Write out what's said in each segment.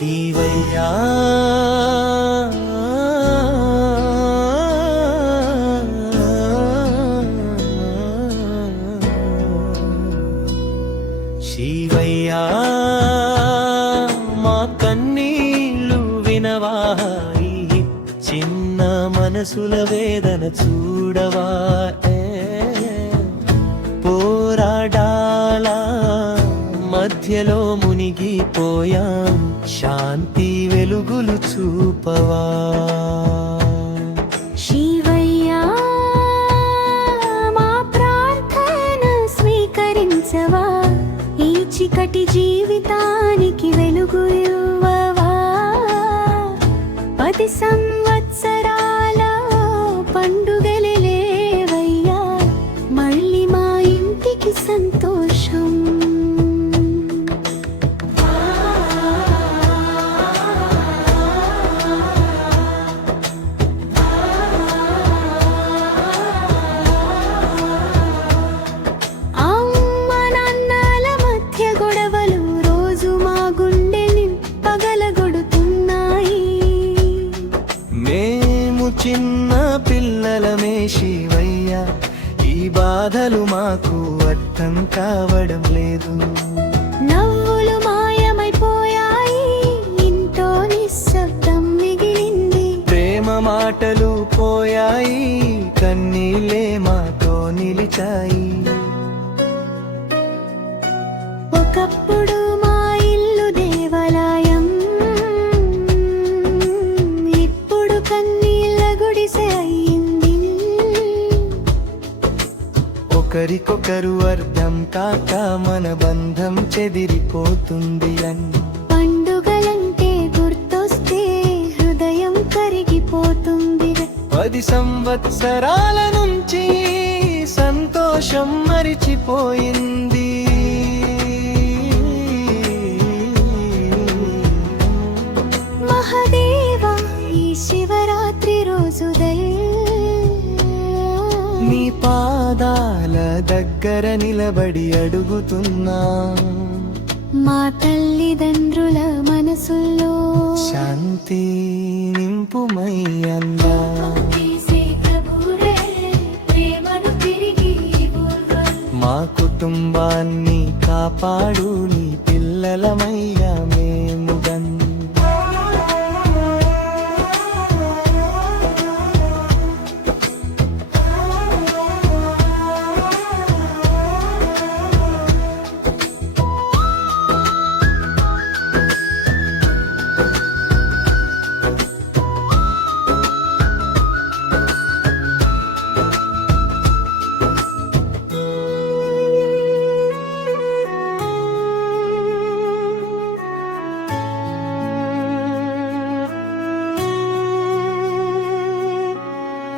శివయ్యా శివయ్యా మా కన్నీళ్ళు వినవా, చిన్న మనసుల వేదన చూడవా. పోరాడాల మధ్యలో మునిగిపోయాం, శాంతి వెలుగులు చూపవా. శివయ్యా మా ప్రార్థన స్వీకరించవా, ఈ చీకటి జీవితానికి వెలుగు ఇవ్వవా. 10 సంవత్సరాల పండుగలే లేవయ్యా, మళ్ళీ మా ఇంటికి సంతోషం. అమ్మ నాన్నల మధ్య గొడవలు రోజు మా గుండెని పగలగొడుతున్నాయి. మేము చిన్న పిల్లలమే శివయ్యా, ఈ బాధలు మాకు అర్థం కావడం లేదు. నవ్వులు మాయమైపోయాయి, ఇంట్లో నిశ్శబ్దం మిగిలింది. ప్రేమ మాటలు పోయాయి, కన్నీళ్ళే మాతో నిలిచాయి. ఒకప్పుడు మా ఇల్లు దేవాలయం, ఇప్పుడు కన్నీళ్ళ గుడిసె అయింది. ఒకరికొకరు అర్థం కాక మన బంధం చెదిరిపోతుంది. పండుగలంటే గుర్తొస్తే హృదయం కరిగిపోతుంది. 10 సంవత్సరాల నుంచి సంతోషం మరిచిపోయింది. మహాదేవా ఈ శివరాత్రి రోజు నీ పాదాల దగ్గర నిలబడి అడుగుతున్నా, మా తల్లిదండ్రుల మనసుల్లో శాంతి నింపుమయ్యన్నా. మా కుటుంబాన్ని కాపాడు, నీ పిల్లలమయ్యా మేముగన్.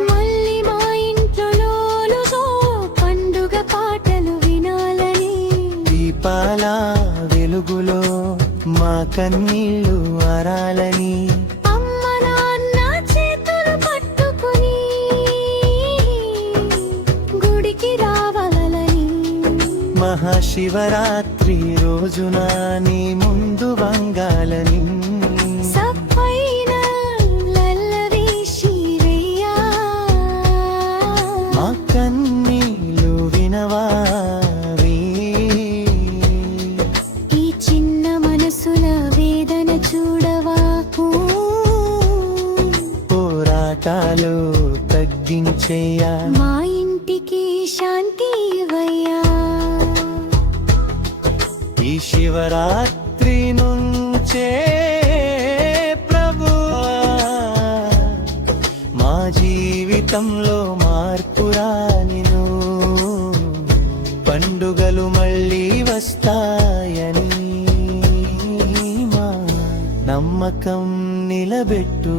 మళ్ళీ మా ఇంట్లోలుగో పండుగ పాటలు వినాలని, దీపాల వెలుగులో మా కన్నీళ్ళు అరాలని. అమ్మ నాన్న చేతులు పట్టుకుని గుడికి రావాలని. మహాశివరాత్రి రోజున నీ ముందు వంగాలని. సప్పైన లల్లవి శివయ్యా, మా కన్నీళ్ళు వినవావి, ఈ చిన్న మనసుల వేదన చూడవా. పోరాటాలు తగ్గించేయా, మా ఇంటికి శాంతి ఇవ్వయ్యా. ఈ శివరాత్రి నుంచే ప్రభువా మా జీవితంలో మార్పురానిను. పండుగలు మళ్ళీ వస్తాయని మా నమ్మకం నిలబెట్టు.